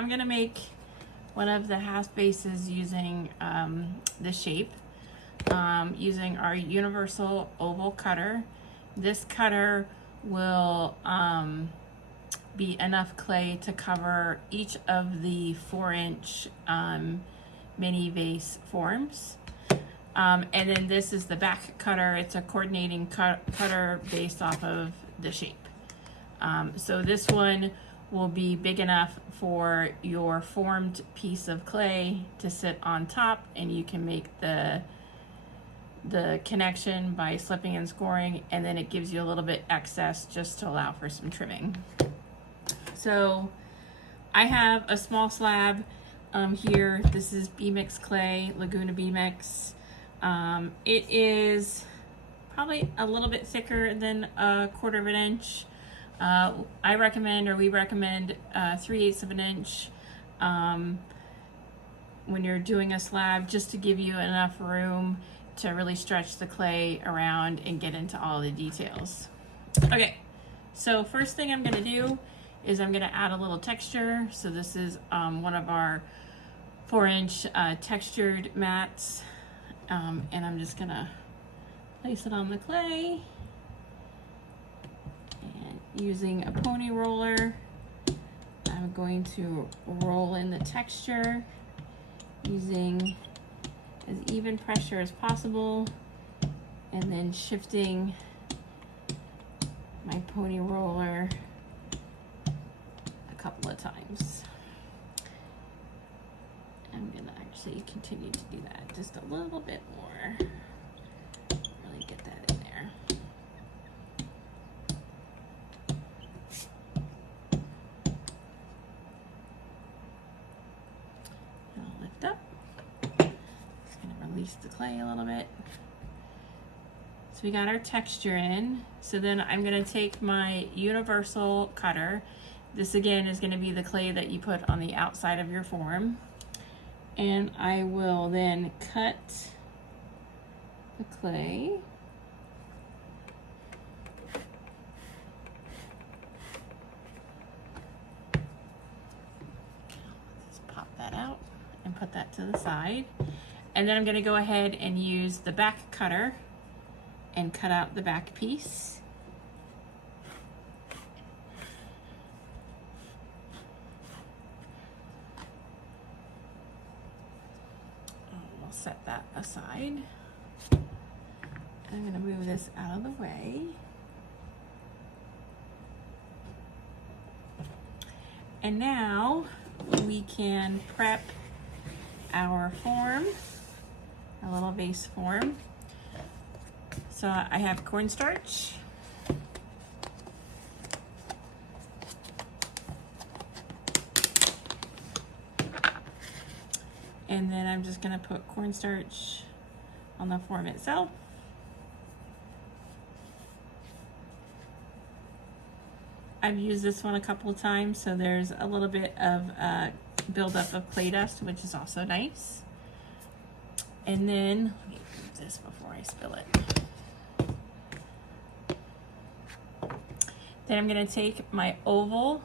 I'm gonna make one of the half bases using the shape, using our universal oval cutter. This cutter will be enough clay to cover each of the 4-inch mini vase forms. And then this is the back cutter. It's a coordinating cutter based off of the shape. So this one will be big enough for your formed piece of clay to sit on top, and you can make the connection by slipping and scoring, and then it gives you a little bit excess just to allow for some trimming. So I have a small slab here. This is B-Mix clay, Laguna B-Mix. It is probably a little bit thicker than 1/4 of an inch. I recommend, or we recommend, 3/8 of an inch when you're doing a slab, just to give you enough room to really stretch the clay around and get into all the details. Okay, so first thing I'm gonna do is I'm gonna add a little texture. So this is one of our 4-inch textured mats, and I'm just gonna place it on the clay. Using a pony roller, I'm going to roll in the texture using as even pressure as possible, and then shifting my pony roller a couple of times. I'm gonna actually continue to do that just a little bit more. Really get that in there. Release the clay a little bit. So we got our texture in. So then I'm going to take my universal cutter. This again is going to be the clay that you put on the outside of your form. And I will then cut the clay. Just pop that out and put that to the side. And then I'm going to go ahead and use the back cutter and cut out the back piece. We'll set that aside. I'm going to move this out of the way. And now we can prep our form. A little vase form. So I have cornstarch. And then I'm just going to put cornstarch on the form itself. I've used this one a couple of times, so there's a little bit of buildup of clay dust, which is also nice. And then, let me move this before I spill it. Then I'm going to take my oval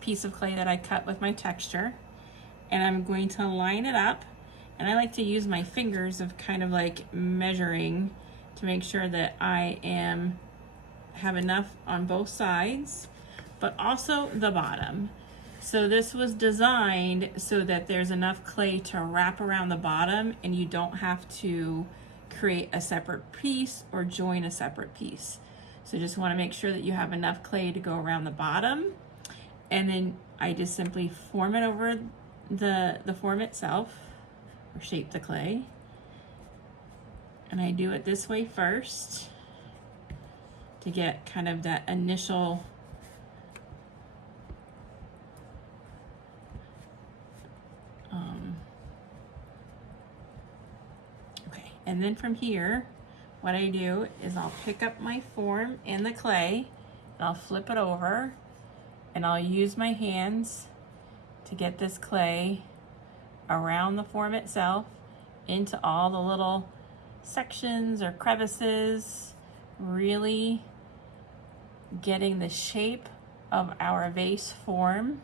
piece of clay that I cut with my texture, and I'm going to line it up. And I like to use my fingers of kind of like measuring to make sure that I have enough on both sides, but also the bottom. So this was designed so that there's enough clay to wrap around the bottom, and you don't have to create a separate piece or join a separate piece. So just want to make sure that you have enough clay to go around the bottom, and then I just simply form it over the form itself, or shape the clay. And I do it this way first to get kind of that initial and then from here, what I do is I'll pick up my form in the clay, and I'll flip it over, and I'll use my hands to get this clay around the form itself into all the little sections or crevices, really getting the shape of our vase form.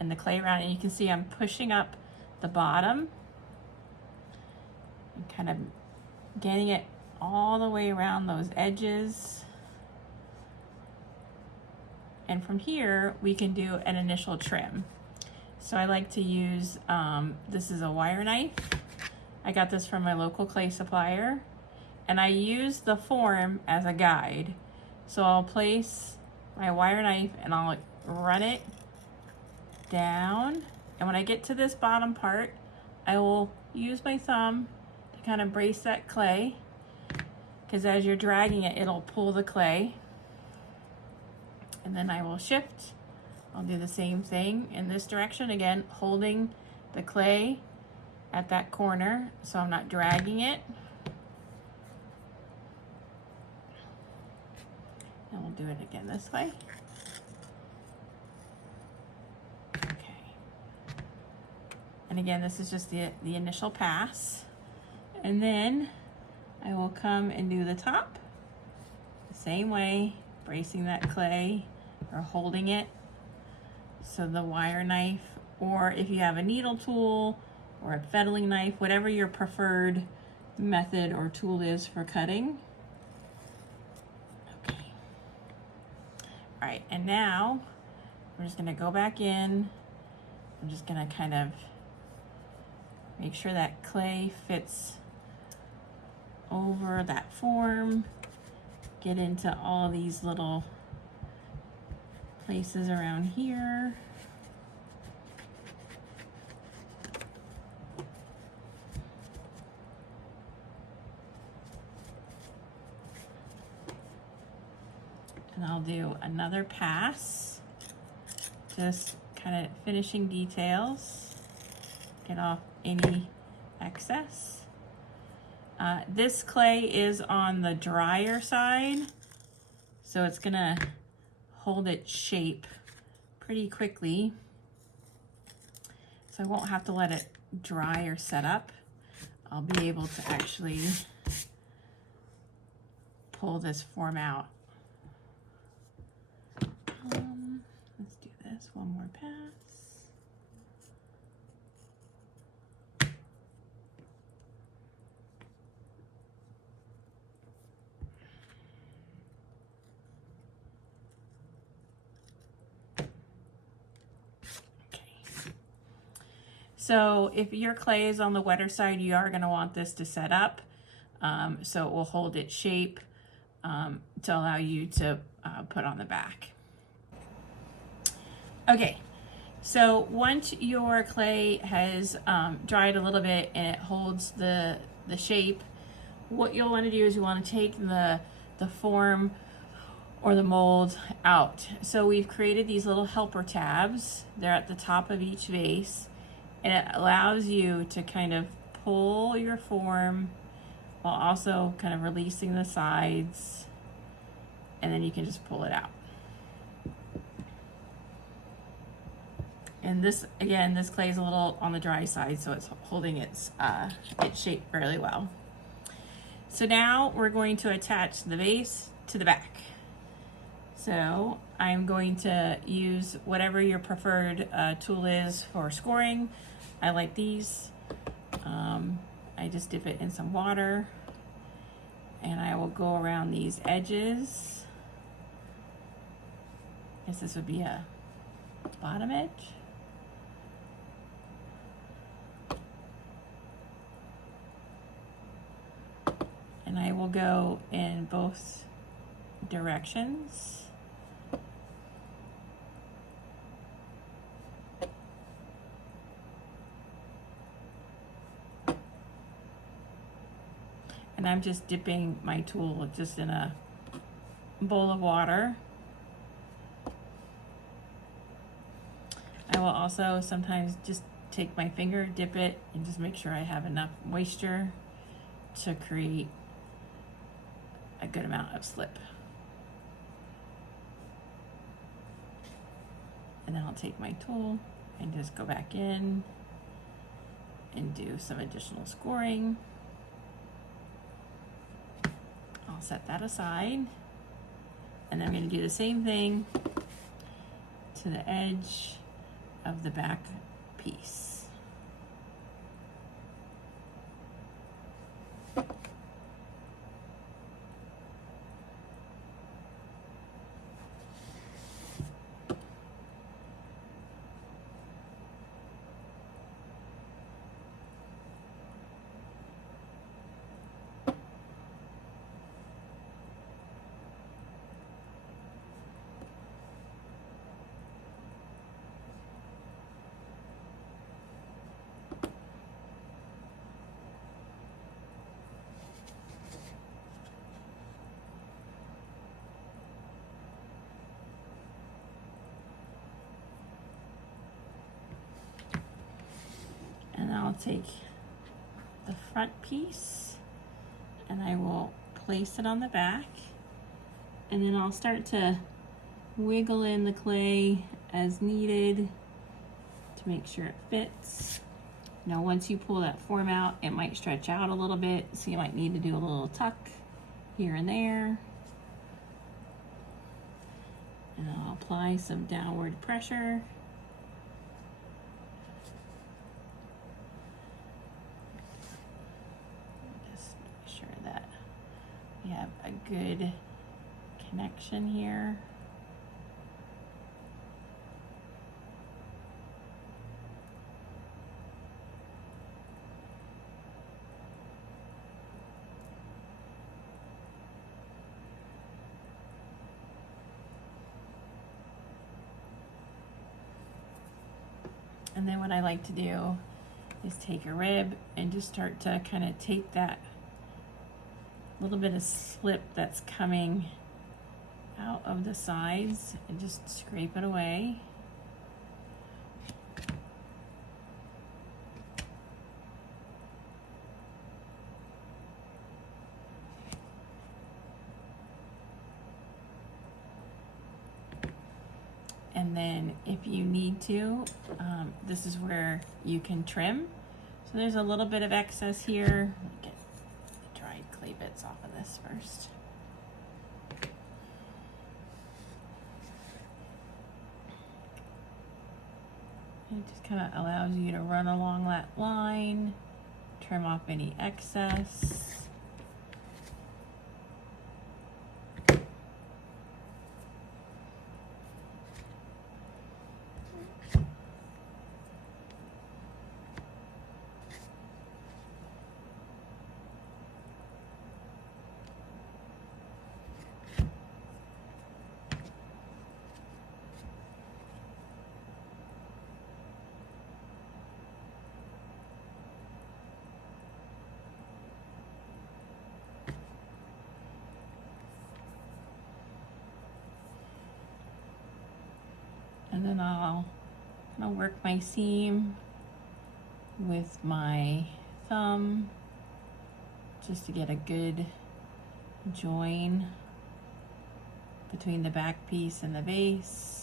and the clay around it. And you can see I'm pushing up the bottom and kind of getting it all the way around those edges. And from here, we can do an initial trim. So I like to use, this is a wire knife. I got this from my local clay supplier. And I use the form as a guide. So I'll place my wire knife and I'll run it down. And when I get to this bottom part, I will use my thumb to kind of brace that clay, because as you're dragging it, it'll pull the clay. And then I will shift. I'll do the same thing in this direction, again, holding the clay at that corner so I'm not dragging it. And we'll do it again this way. Okay. And again, this is just the initial pass. And then I will come and do the top the same way, bracing that clay or holding it. So the wire knife, or if you have a needle tool or a fettling knife, whatever your preferred method or tool is for cutting. Okay. All right, and now we're just gonna go back in. I'm just gonna kind of make sure that clay fits over that form, get into all these little places around here. And I'll do another pass, just kind of finishing details, get off any excess. This clay is on the drier side, so it's gonna hold its shape pretty quickly. So I won't have to let it dry or set up. I'll be able to actually pull this form out. Let's do this, one more pass. So if your clay is on the wetter side, you are going to want this to set up, so it will hold its shape to allow you to put on the back. Okay, so once your clay has dried a little bit and it holds the shape, what you'll want to do is you want to take the form or the mold out. So we've created these little helper tabs. They're at the top of each vase. And it allows you to kind of pull your form while also kind of releasing the sides, and then you can just pull it out. And this, again, this clay is a little on the dry side, so it's holding its shape fairly well. So now we're going to attach the vase to the back. So I'm going to use whatever your preferred tool is for scoring. I like these. I just dip it in some water and I will go around these edges. I guess this would be a bottom edge. And I will go in both directions. And I'm just dipping my tool just in a bowl of water. I will also sometimes just take my finger, dip it, and just make sure I have enough moisture to create a good amount of slip. And then I'll take my tool and just go back in and do some additional scoring. I'll set that aside, and then I'm going to do the same thing to the edge of the back piece. And I'll take the front piece and I will place it on the back, and then I'll start to wiggle in the clay as needed to make sure it fits. Now once you pull that form out, it might stretch out a little bit, so you might need to do a little tuck here and there. And I'll apply some downward pressure. We have a good connection here. And then what I like to do is take a rib and just start to kind of take that little bit of slip that's coming out of the sides and just scrape it away. And then if you need to, this is where you can trim. So there's a little bit of excess here. Get the dried clay bits off of this first. It just kind of allows you to run along that line, trim off any excess. And then I'll kind of work my seam with my thumb just to get a good join between the back piece and the base.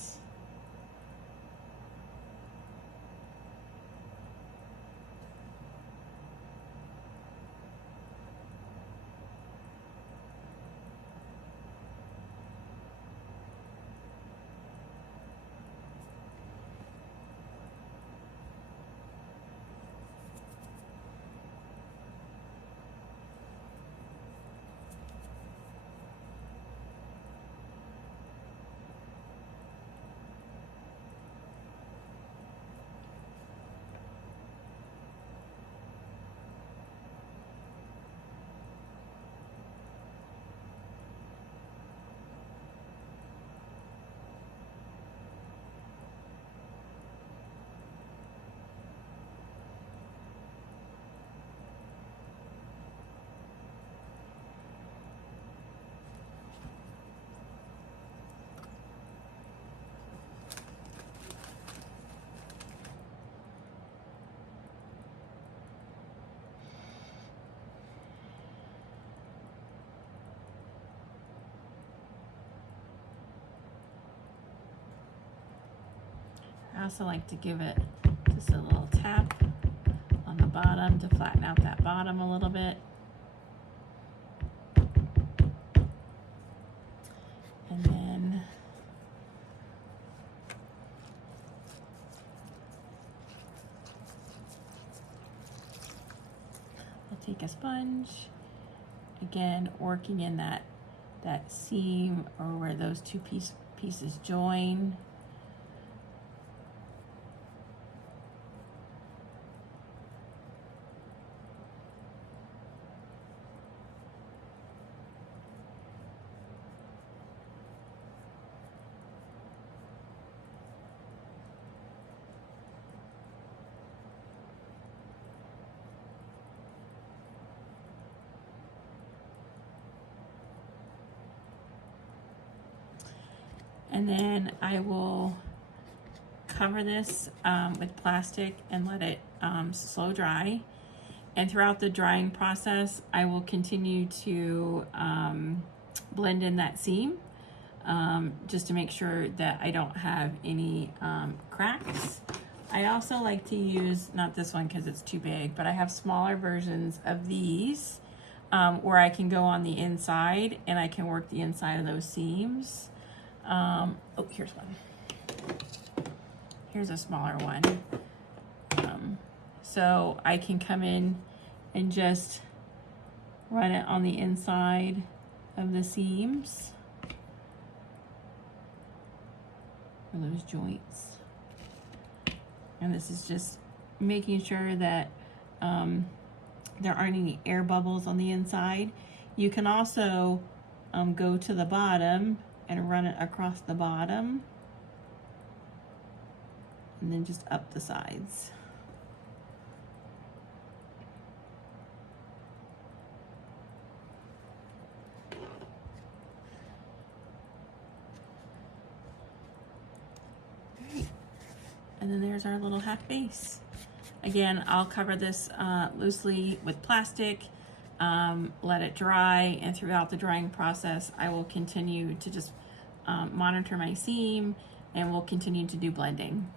I also like to give it just a little tap on the bottom to flatten out that bottom a little bit. And then take a sponge, again, working in that seam or where those two pieces join. And then I will cover this with plastic and let it slow dry. And throughout the drying process, I will continue to blend in that seam just to make sure that I don't have any cracks. I also like to use, not this one because it's too big, but I have smaller versions of these where I can go on the inside and I can work the inside of those seams. Oh, here's one. Here's a smaller one. So I can come in and just run it on the inside of the seams, or those joints. And this is just making sure that there aren't any air bubbles on the inside. You can also go to the bottom and run it across the bottom and then just up the sides. And then there's our little half base. Again, I'll cover this loosely with plastic, let it dry, and throughout the drying process, I will continue to just monitor my seam and we'll continue to do blending.